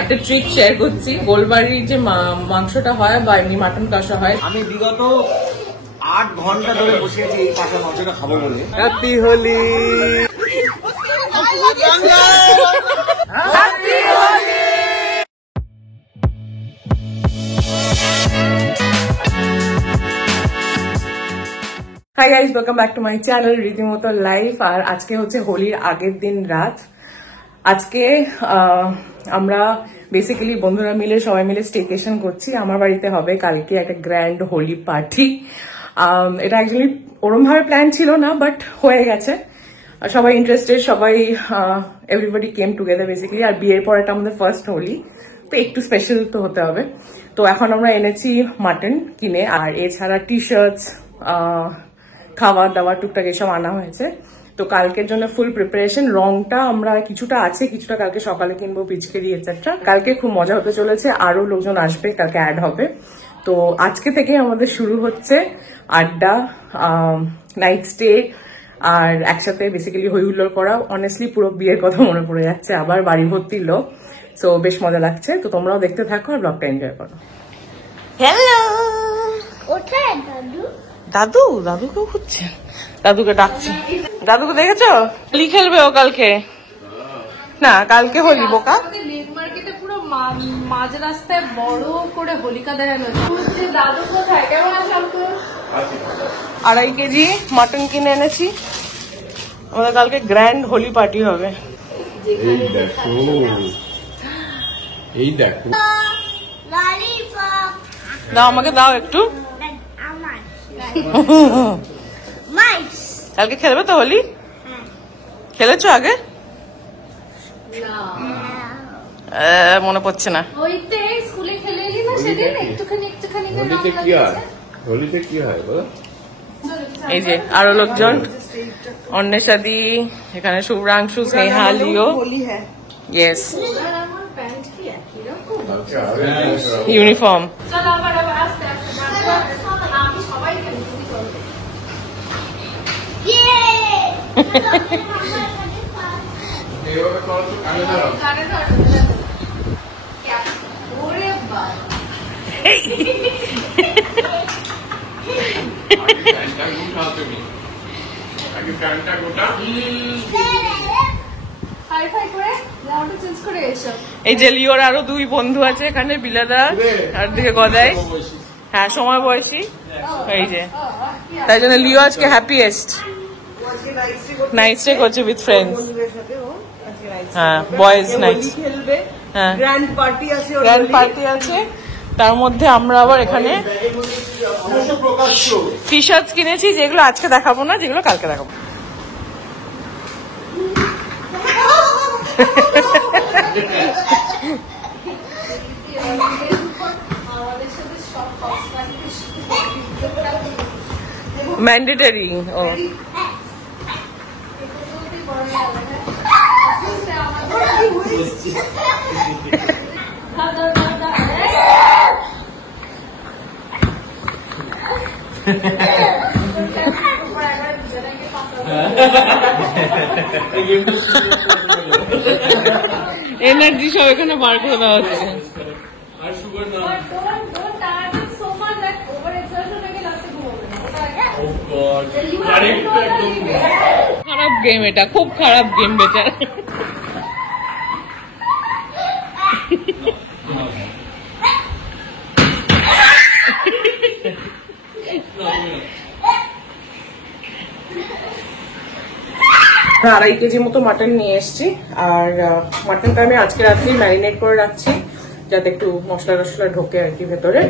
একটা trick share করছি। গোলবাড়ির যে মাংসটা হয় বা এমনি মাটন কষা হয়, আমি বিগত 8 ঘন্টা ধরে বসে আছি এই পাশা মাংসটা খাবো বলে। Happy Holi. Hi guys, welcome back to my channel Ritimoto life. আর আজকে হচ্ছে হোলির আগের দিন রাত। আজকে আমরা বেসিক্যালি বন্ধুরা মিলে সবাই মিলে স্টেকেশন করছি। আমার বাড়িতে হবে কালকে একটা গ্র্যান্ড হোলি পার্টি। এটা অ্যাকচুয়ালি ওরম ভাবে প্ল্যান ছিল না, বাট হয়ে গেছে। সবাই ইন্টারেস্টেড, সবাই এভরিবডি কেম টুগেদার বেসিক্যালি। আর বিয়ের পর এটা আমাদের ফার্স্ট হোলি, তো একটু স্পেশাল তো হতে হবে। তো এখন আমরা এনেছি মাটন কিনে, আর এছাড়া টি শার্টস, খাবার দাবার টুকটাক এসব আনা হয়েছে। তো কালকের জন্য ফুল প্রিপারেশন। রংটা আমরা কিছুটা আছে, কিছুটা কালকে সকালে কিনবো, পিচকারি এটসেট্রা। কালকে খুব মজা হতে চলেছে, আরো লোকজন আসবে, কালকে অ্যাড হবে। তো আজকে থেকে আমাদের শুরু হচ্ছে আড্ডা, নাইট স্টে, আর একসাথে বেসিক্যালি হই হুল্লোড় করা। অনেস্টলি পুরো বিয়ের কথা মনে পড়ে যাচ্ছে, আবার বাড়ি ভর্তি লোক। সো বেশ মজা লাগছে। তো তোমরাও দেখতে থাকো আর ব্লগটা এনজয় করো। হ্যালো, কোথায় দাদু? দাদু দাদুকেও খুঁজছে, দাদুকে ডাকছি। দাদুকে দেখেছো? হোলি খেলবে ও কালকে? না, কালকে হোলি বোকা। লেক মার্কেটে পুরো মাঝ রাস্তায় বড় করে হোলিকা দেখানো হচ্ছে। দাদু কোথায়? কেমন আছেন? 2.5 কেজি মাটন কিনে এনেছি। আমাদের কালকে গ্র্যান্ড হোলি পার্টি হবে। এই দেখো, ললিপপ দাও, আমাকে দাও একটু। আমার মাইস। কালকে খেলবে তো হোলি? খেলেছো আগে? মনে পড়ছে না। ওইতে স্কুলে খেলে এলি না সেদিন, একটুখানি হোলিতে কি হয়? হোলিতে কি হয় বলো? এই যে আরো লোকজন, অন্বেষাদি, এখানে শুভ্রাংশু, স্নেহা, লিও। ইয়েস, প্যান্ট কি একই রকম? ইউনিফর্ম। চল আবার আস্তে আস্তে আমি সবাইকে তুমি চল। এইভাবে করো তো কানে দাও। কানে ধর। ওরে বাবা, প্যান্টটা গোটা তুমি, আগে প্যান্টটা গোটা। হাই ফাই করে লাউডটা চেঞ্জ করে এসো। এই যে লিওর আরো 2 বন্ধু আছে এখানে, বিলাদা আর দিকে গদাই। হ্যাঁ, সময় বয়সী। এই যে তাই জন্য লিও আজকে হ্যাপিয়েস্ট। নাইট স্টে করছে উইথ ফ্রেন্ডস। হ্যাঁ, বয়েজ নাইট। হ্যাঁ, গ্র্যান্ড পার্টি আছে। তার মধ্যে আমরা আবার এখানে টি শার্টস কিনেছি, যেগুলো আজকে দেখাবো না, যেগুলো কালকে দেখাবো। ম্যান্ডেটরি। ও এনার্জি সব এখানে বার করে দেওয়া হচ্ছে। খারাপ গেম, এটা খুব খারাপ গেম বেচারা। আড়াই কেজি মতো মাটন নিয়ে এসছি, আর মাটনটা আমি আজকে রাত্রি ম্যারিনেট করে রাখছি, যাতে একটু মশলা টশলা ঢোকে আর কি ভেতরে,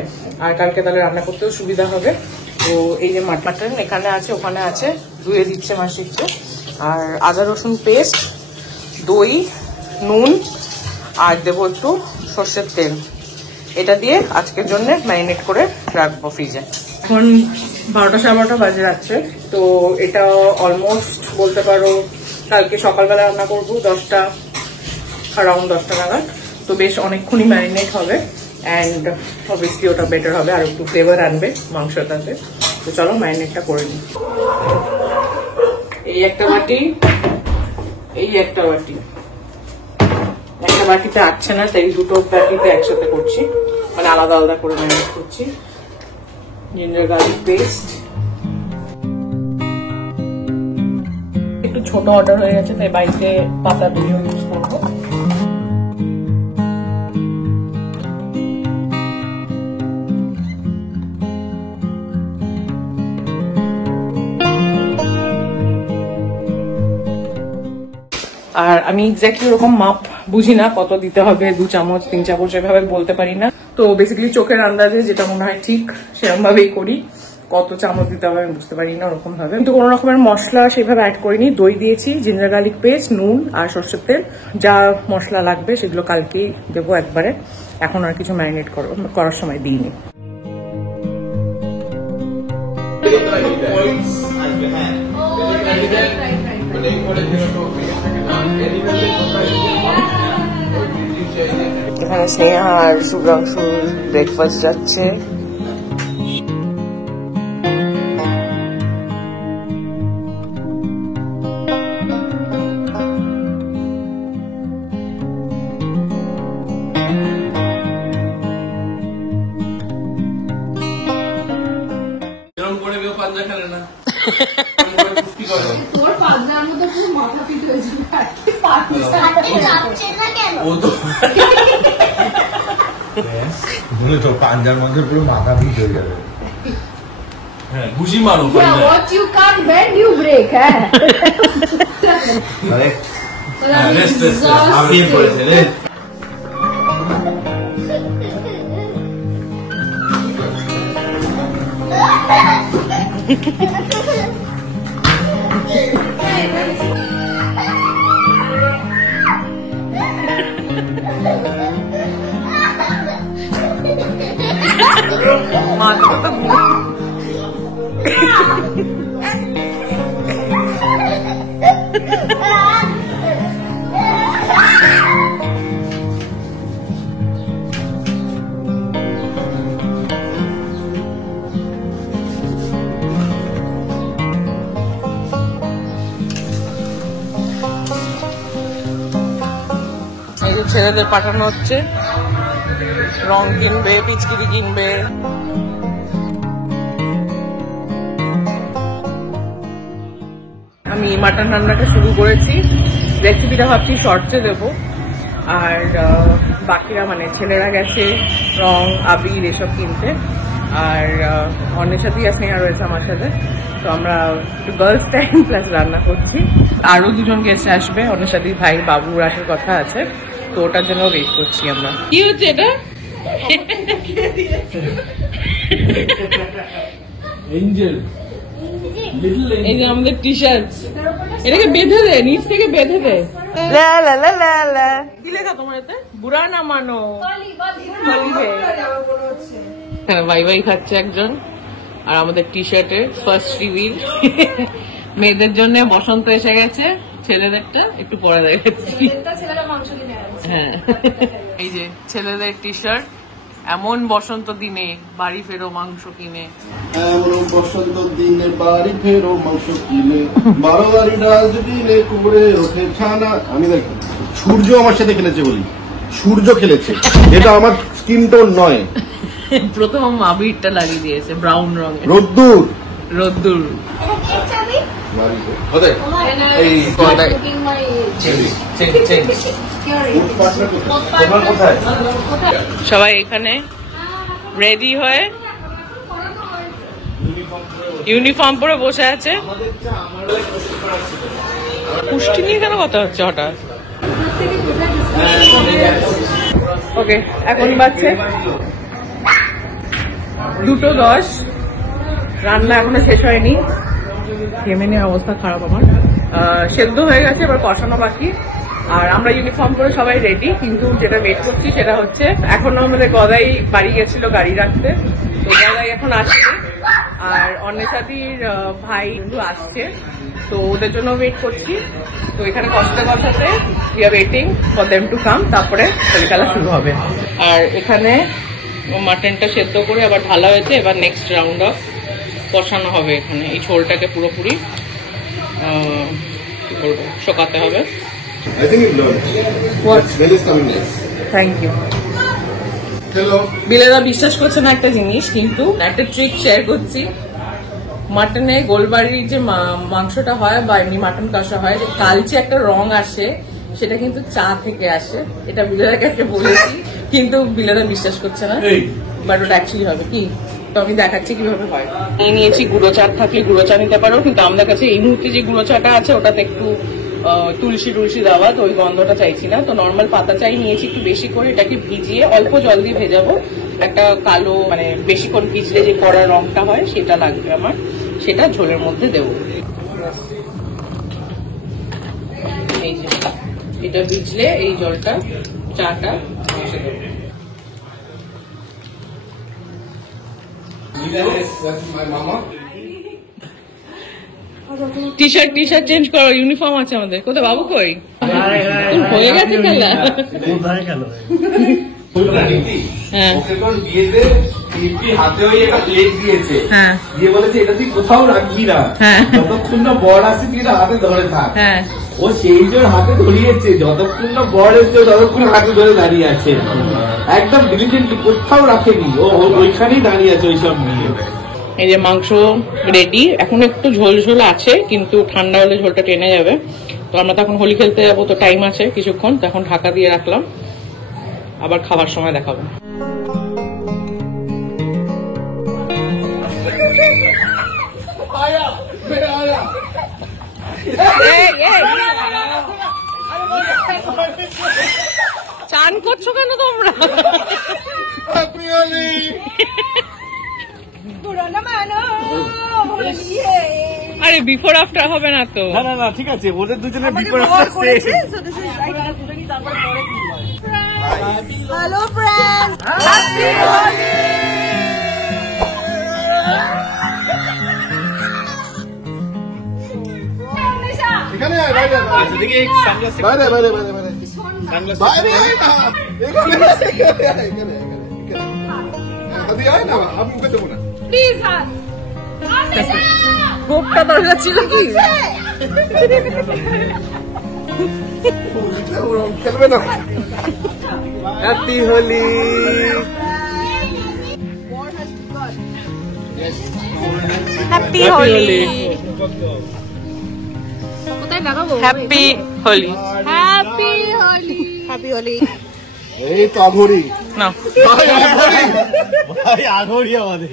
আর কালকে তাহলে রান্না করতেও সুবিধা হবে। তো এই যে মাটন এখানে আছে, ওখানে আছে, ধুয়ে দিচ্ছে মাসি একটু। আর আদা রসুন পেস্ট, দই, নুন, আর দেবো একটু সর্ষের তেল। এটা দিয়ে আজকের জন্য ম্যারিনেট করে রাখবো ফ্রিজে। এখন 12টা 12:30 বাজে যাচ্ছে। তো এটা অলমোস্ট বলতে পারো কালকে সকালবেলা রান্না করবো 10টা, অ্যারাউন্ড 10টা নাগাদ। তো বেশ অনেকক্ষণই ম্যারিনেট হবে, অ্যান্ড অবভিয়াসলি ওটা বেটার হবে, আর একটু ফ্লেভার আনবে মাংসটাতে। তো চলো ম্যারিনেটটা করে নিই। এই একটা বাটি এই একটা বাটি, একটা বাটিতে আটছে না, তাই দুটো বাটিতে একসাথে করছি, মানে আলাদা আলাদা করে ম্যানেজ করছি। জিঞ্জার গার্লিক পেস্ট একটু ছোট অর্ডার হয়ে গেছে, তাই বাড়িতে পাতা দিয়েও ইউজ করবো। আর আমি এক্স্যাক্টলি ওরকম মাপ বুঝি না, কত দিতে হবে, 2 চামচ 3 চামচ এভাবে বলতে পারি না। তো বেসিক্যালি চোখের আন্দাজে যেটা মনে হয় ঠিক সেরকম ভাবেই করি, কত চামচ দিতে হবে আমি বুঝতে পারি না ওরকম ভাবে। কিন্তু কোনো রকমের মশলা সেভাবে অ্যাড করিনি, দই দিয়েছি, জিঞ্জার গার্লিক পেস্ট, নুন আর সরষের তেল। যা মশলা লাগবে সেগুলো কালকেই দেবো একবারে, এখন আর কিছু ম্যারিনেট করার সময় দিইনি। এখানে স্নেহা আর শুভ্রাংশুর ব্রেকফাস্ট যাচ্ছে। তোর পাঞ্জার মতো পুরো মাথা পিট হয়েছিল। পাঞ্জার মধ্যে পুরো মাথা পিট হয়ে যাবে। হ্যাঁ ঘুষি মারো। What you can't bend you break, হ্যাঁ। এই যে ছেলেদের পাঠানো হচ্ছে, রং কিনবে, পিচকিরি কিনবে। আমি মাটন রান্নাটা শুরু করেছি, রেসিপিটা ভাবছি শর্টসে দেবো। আর বাকিরা মানে ছেলেরা গেছে রং আবির এসব কিনতে, আর অন্যের সাথেই স্নেহা রয়েছে আমার সাথে। তো আমরা একটু গার্লস টাইম প্লাস রান্না করছি। আরো 2জন গেস্ট আসবে, অন্যের সাথে ভাই বাবুর আসার কথা আছে, তো ওটার জন্য ওয়েট করছি আমরা। কি হচ্ছে এটা? এই যে আমাদের টি শার্ট, এটাকে বেঁধে দে, নিচ থেকে বেঁধে দে। কি লেখা তোমার এতে? বুড়া না মানো। হ্যাঁ, বাই বাই খাচ্ছে একজন। আর আমাদের টি শার্টের ফার্স্ট রিভিল। মেয়েদের জন্য বসন্ত এসে গেছে, ছেলেদেরটা একটু পরে দেখাচ্ছি। হ্যাঁ, এই যে ছেলেদের টি শার্ট। এমন বসন্ত দিনে বাড়ি ফেরো মাংস কিনে, এমন বসন্ত দিনে বাড়ি ফেরো মাংস কিনে, 12 বাড়ি ডাস্টবিনে করে ওঠে ছানা। আমি দেখো সূর্য আমার সাথে খেলেছে বলি, সূর্য খেলেছে, এটা আমার স্কিন টোন নয়। প্রথম আবিরটা লাগিয়ে দিয়েছে ব্রাউন রঙের। রোদ্দুর রোদ্দুর। এই সবাই এখানে রেডি হয়ে ইউনিফর্ম পরে বসে আছে। পুষ্টি নিয়ে কেন কথা হচ্ছে হঠাৎ? ওকে, এখন বাজছে 2:10। রান্না এখনো শেষ হয়নি, ঘেমে নিয়ে অবস্থা খারাপ আমার। সেদ্ধ হয়ে গেছে, এবার কষানো বাকি। আর আমরা ইউনিফর্ম করে সবাই রেডি, কিন্তু যেটা ওয়েট করছি সেটা হচ্ছে এখনো আমাদের গদাই বাড়ি গেছিল গাড়ি রাখতে, তো গদাই এখন আসছে। আর অন্বেষাদির ভাই বন্ধু আসছে, তো ওদের জন্য ওয়েট করছি। তো এখানে কষাতে কষাতে we are waiting for them to come, তারপরে খেলা শুরু হবে। আর এখানে মাটনটা সেদ্ধ করে আবার ঢালা হয়েছে, এবার নেক্সট রাউন্ড অফ কষানো হবে এখানে এই ঝোলটাকে পুরোপুরি। করবো, শোকাতে হবে। I think it learned. What? Smell is coming next. Thank you. Hello. বিলেদা বিশ্বাস করছে না একটা জিনিস, কিন্তু একটা ট্রিক শেয়ার করছি। মাটনে গোলবাড়ির যে মাংসটা হয় বা এমনি মাটন কষা হয়, যে কালচে একটা রং আসে, সেটা কিন্তু চা থেকে আসে। এটা বিলেদার কাছে বলেছি, কিন্তু বিলেদা বিশ্বাস করছে না, বাট ওটা অ্যাকচুয়ালি হবে। কি তো আমি দেখাচ্ছি কিভাবে হয়। নিয়ে নিয়েছি গুঁড়ো চা, থাকলে গুঁড়ো চা নিতে পারো, কিন্তু আমাদের কাছে এই মুহূর্তে যে গুঁড়ো চাটা আছে ওটাতে একটু তুলসী দেওয়া, তো ওই গন্ধটা চাইছি না। তো নর্মাল পাতা চাই নিয়েছি একটু বেশি করে, এটাকে ভিজিয়ে অল্প জল দিয়ে ভেজাবো। একটা কালো মানে বেশি করে ভিজলে যে কড়া রংটা হয় সেটা লাগবে আমার, সেটা ঝোলের মধ্যে দেবো। এই যে এটা ভিজলে এই জলটা চাটা মিশে দেবো। My mama. T shirt change করো, ইউনিফর্ম আছে আমাদের। কোথায় বাবু কই? হয়ে গেছে খেলা। হ্যাঁ ওকে তোর বিয়েতে টিপি হাতে ওই একটা প্লেট দিয়েছে, হ্যাঁ দিয়ে বলেছে এটা তুই কোথাও রাখবি না, হ্যাঁ। যতক্ষণ না বর আসে তুই এটা হাতে ধরে থাক। হ্যাঁ ও সেই জন্য হাতে ধরিয়েছে, যতক্ষণ না বর এসছে ততক্ষণ হাতে ধরে দাঁড়িয়ে আছে, একদম ডিলিজেন্টলি, কোথাও রাখেনি, ও ওইখানেই দাঁড়িয়ে আছে ওইসব নিয়ে। এই যে মাংস রেডি, এখন একটু ঝোল আছে, কিন্তু ঠান্ডা হলে ঝোলটা টেনে যাবে। তো আমরা তো এখন হোলি খেলতে যাবো, তো টাইম আছে কিছুক্ষণ, তো এখন ঢাকা দিয়ে রাখলাম, আবার খাবার সময় দেখাবো। চান করছো কেন তোমরা? আরে বিফোর আফটার হবে না তো? না ঠিক আছে, ওদের দুজনের বিপরীত হ্যালো ফ্রেন্ড, হ্যাপি হোলি। এখানে আয়, বাইরে আয়, বাইরে বাইরে বাইরে বাইরে বাইরে আয় না, এখানে আয়, এখানে আয়, এখানে হাতি আয় না, আমি মুখে দেবো না। প্লিজ হাত। ভোগটা দরকার ছিল কি? খেলবে না। হ্যাপি হোলি। হ্যাপি হোলি। কোথায় লাগাবো? Happy Holi. Happy Holi. Happy Holi. এই তো আঘরি না ভাই আঘরি আমাদের।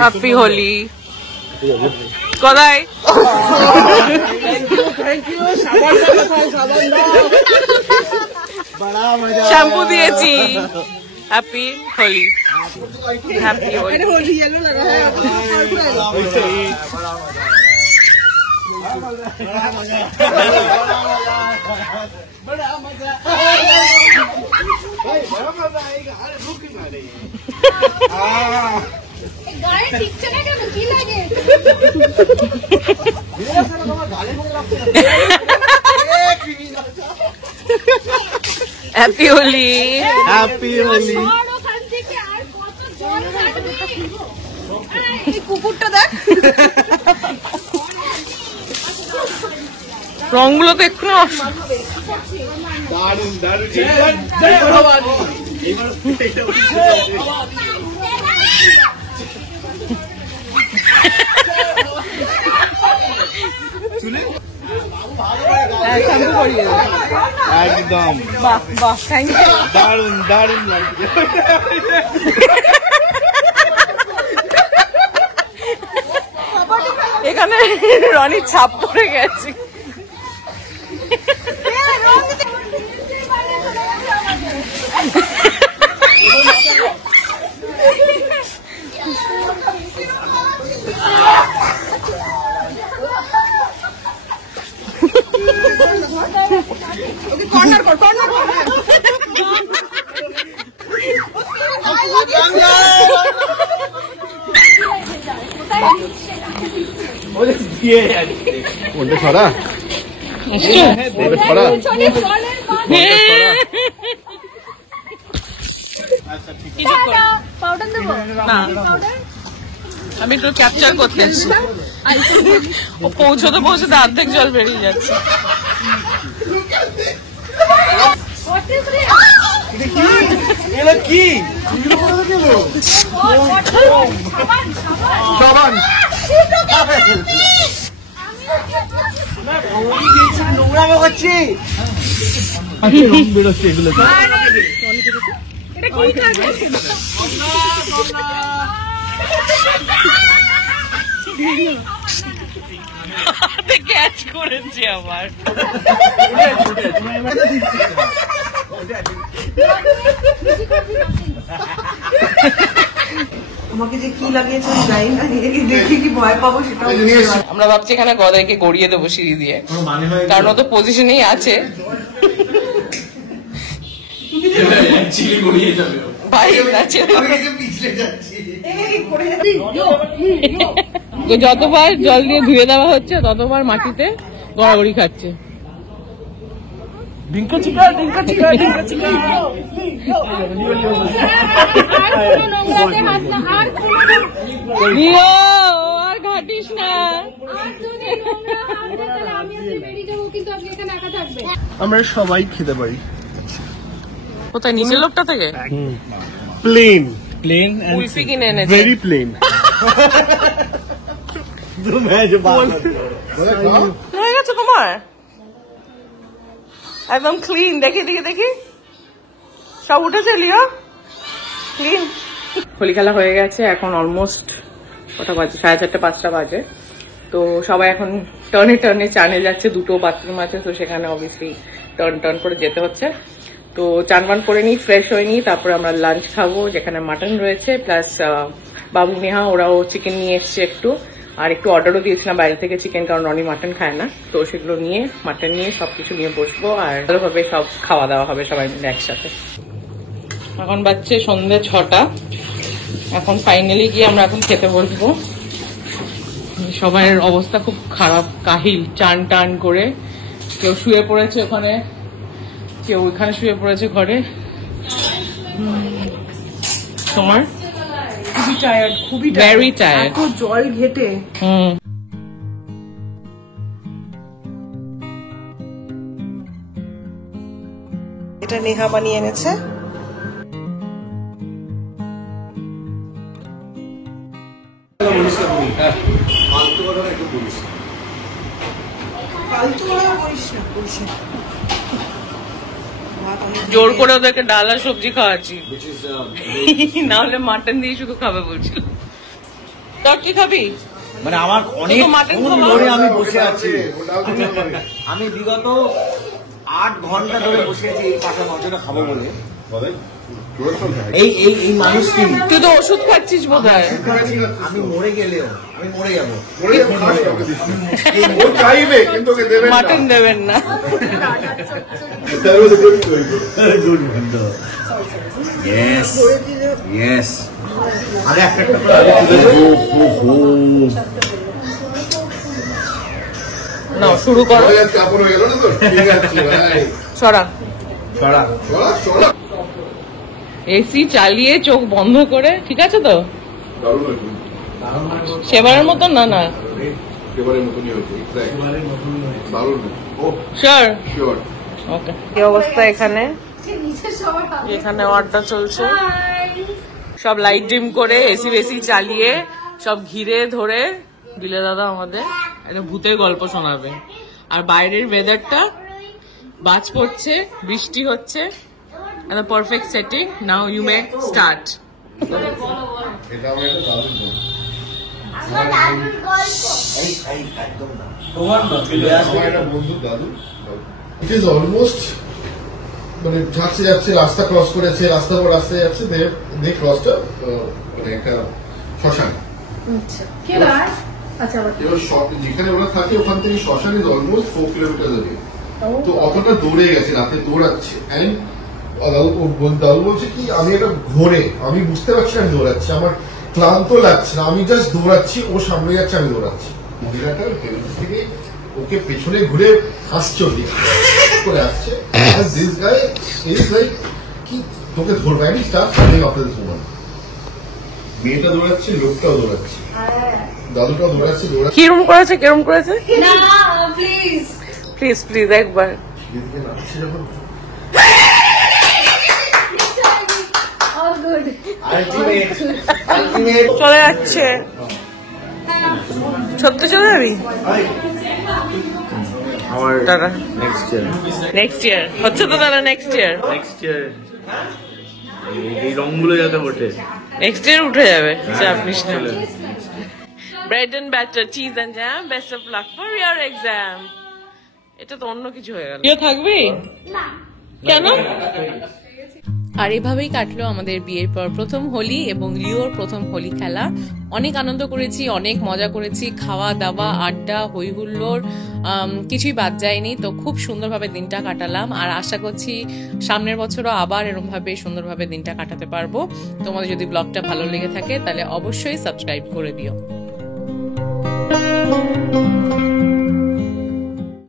হ্যাপি হোলি। কোথায়? শ্যাম্পু দিয়েছি। হ্যাপি হোলি। হ্যাপি হোলি। গায়ে ঠিকছে না কেন? কি লাগে? হ্যাপি হোলি। হ্যাপি হোলি। আর ওখান থেকে আর কত জল লাগবে? এই কুকুরটা দেখ। রংগুলো তো এক্ষুনি দারুন দারুন। একদম বাহ বাহ, থ্যাংক ইউ। দারুন দারুন লাগছে। এখানে রনির ছাপ পড়ে গেছে। কর্নার কর, কর্নার কর। কোনটা ছড়া? পাউডার দেবো না আমি একটু ক্যাপচার করতে এসেছি ও পৌঁছতে পৌঁছতে অর্ধেক জল বেরিয়ে যাচ্ছে কি নোংরা করছি বেরোচ্ছে এগুলো ক্যাচ করেছি আবার আমাকে যে কি লাগিয়েছে আমি জানি না, দেখি কি ভয় পাবো সেটাও আমরা ভাবছি এখানে গদাইকে গড়িয়ে দেবো সিঁড়ি দিয়ে, কারণ ও তো পজিশনেই আছে। ভাই যতবার জল দিয়ে ধুয়ে দেওয়া হচ্ছে ততবার মাটিতে গড়াগড়ি খাচ্ছে। আর ঘাটিস না, আমরা সবাই খেতে পারি। কোথায় নিচের লোকটা থেকে প্লেন কুলফি কিনে এনেছে, ভেরি প্লেন। হয়ে গেছে তোমার একদম ক্লিন। দেখি দেখি দেখি সব উঠেছে লিও, ক্লিন। হোলি খেলা হয়ে গেছে, এখন অলমোস্ট কটা বাজে, 4:30 5টা বাজে। তো সবাই এখন টার্নে টার্নে চানে যাচ্ছে, দুটো বাথরুম আছে তো সেখানে অবভিয়াসলি টার্ন করে যেতে হচ্ছে। তো চান বান করে নিই, ফ্রেশ হয়ে নিই, তারপরে আমরা লাঞ্চ খাবো যেখানে মাটন রয়েছে, প্লাস বাবু নেহা ওরাও চিকেন নিয়ে এসছে একটু, আর একটু অর্ডারও দিয়েছিলাম বাইরে থেকে চিকেন, কারণ রনি মাটন খায় না। তো সেগুলো নিয়ে মাটন নিয়ে সবকিছু নিয়ে বসবো আর ভালোভাবে সব খাওয়া দাওয়া হবে সবাই মিলে একসাথে। এখন বাজছে সন্ধ্যে 6টা, এখন ফাইনালি গিয়ে আমরা এখন খেতে বসবো। সবার অবস্থা খুব খারাপ, কাহিল, চান টান করে কেউ শুয়ে পড়েছে ওখানে, কেউ ওইখানে শুয়ে পড়েছে ঘরে। তোমার খুবই টায়ার্ড, খুবই ভেরি টায়ার্ড, এত জল ঘেটে। এটা নেহা বানিয়ে এনেছে। জোর করে ওদেরকে ডাল আর সবজি খাওয়াচ্ছি, না হলে মাটন দিয়ে শুধু খাবে বলছিল। তোর কি খাবি? মানে আমার অনেক মাটন ধরে আমি বসে আছি, আমি বিগত 8 ঘন্টা ধরে বসে আছি এই পাকা মাংসটা খাবো বলে। এই মানুষটি, তুই তো ওষুধ খাচ্ছিস বোধ হয়। আমি মরে গেলেও আমি মরে যাবো, মাটন দেবেন না। আরে একটা না শুরু করো, সরা এসি চালিয়ে চোখ বন্ধ করে, ঠিক আছে তো? সেবারের মতন না, না শিওর, ওকে। কি অবস্থা এখানে? এখানে আড্ডা চলছে, সব লাইট ডিম করে এসি বেসি চালিয়ে সব ঘিরে ধরে দিলে দাদা আমাদের একটা ভূতের গল্প শোনাবে। আর বাইরের ওয়েদারটা, বাজ পড়ছে, বৃষ্টি হচ্ছে, একটা perfect setting. Now you may start. It is almost মানে যাচ্ছে যাচ্ছে রাস্তা ক্রস করেছে, রাস্তার পর রাস্তায় যাচ্ছে, দে ক্রসটা মানে একটা শ্মশান। যেখানে ওরা থাকে ওখান থেকে শ্মশান ইজ অলমোস্ট 4 কিলোমিটার আগে। তো অতটা দৌড়ে গেছে, রাতে দৌড়াচ্ছে। অ্যান্ড দাদু বলছে কি আমি এটা ঘোরে, আমি বুঝতে পারছি আমি দৌড়াচ্ছি, আমার ক্লান্ত লাগছে না, আমি জাস্ট দৌড়াচ্ছি, ও সামনে যাচ্ছে, আমি দৌড়াচ্ছি। মহিলাটা থেকে ওকে পেছনে ঘুরে হাসছো করে আসছে দিস গাই ইজ লাইক কি তোকে ধরবে আমি staff running after this one মেয়েটা দৌড়াচ্ছে লোকটাও দৌড়াচ্ছে দাদুটাও দৌড়াচ্ছে কিরম করেছে না প্লিজ প্লিজ প্লিজ একবার এদিকে নাচছে যখন অল গুড আলটিমেট আলটিমেট চলে যাচ্ছে সত্যি চলে যাবি আমার টাটা নেক্সট ইয়ার হচ্ছে তো দাদা নেক্সট ইয়ার এই রংগুলো যাতে ওঠে নেক্সট ইয়ার উঠে যাবে চাপ নিস না bread and butter cheese and jam best of luck for your exam এটা তো অন্য কিছু হয়ে গেল থাকবি কেন আর এভাবেই কাটলো আমাদের বিয়ের পর প্রথম হোলি এবং লিওর প্রথম হোলি খেলা। অনেক আনন্দ করেছি, অনেক মজা করেছি, খাওয়া দাওয়া আড্ডা হই হুল্লোড় কিছুই বাদ যায়নি। তো খুব সুন্দরভাবে দিনটা কাটালাম আর আশা করছি সামনের বছরও আবার এরকম ভাবে সুন্দরভাবে দিনটা কাটাতে পারবো। তোমাদের যদি ব্লগটা ভালো লেগে থাকে তাহলে অবশ্যই সাবস্ক্রাইব করে দিও।